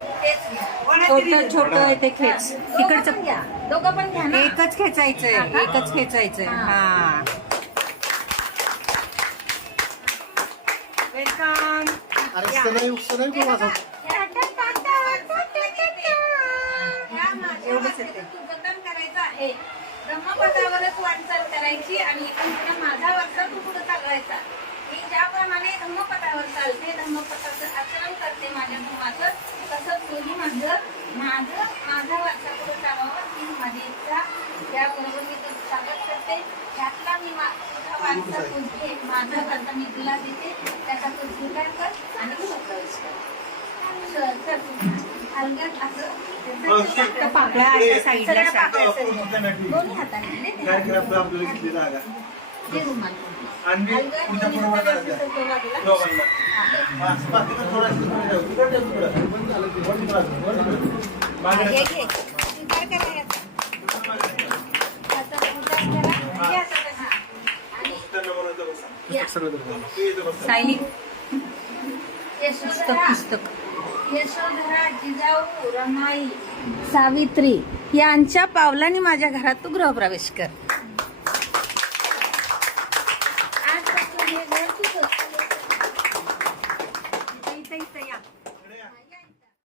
छोट छोट आहे ते खेच. तिकडचं घ्या. दोघं पण घ्या ना. एकच खेचायचंय हा? एकच खेचायचंय. हा. वेलकम अरे माझा एवढंच येते. तू. जतन करायचं आहे. धम्मपदावरच वाटचाल करायची आणि इथून पुढे माझा वारसा तू पुढे चालवायचा. मी ज्याप्रमाणे धम्मपदावर चालते धम्मपदाचं आचरण करते माझ्या धर्माचं तसंच तुझी माझं माझं माझा वारसा पुढे माझी इच्छा मी तुझं स्वागत करते. त्यातला मी तुझा वारसा तुझे माझा वारसा मी तुला देते. त्याचा तू स्वीकार कर? आणि तू प्रवेश कर. असं. पाकळ्या अशा साईडला. दोन्ही हाताने ते रुमाल. दोन्ही हाताने बाजूला. सायली. पुस्तक सावित्री यांच्या पावलाने माझ्या घरात तू गृहप्रवेश कर.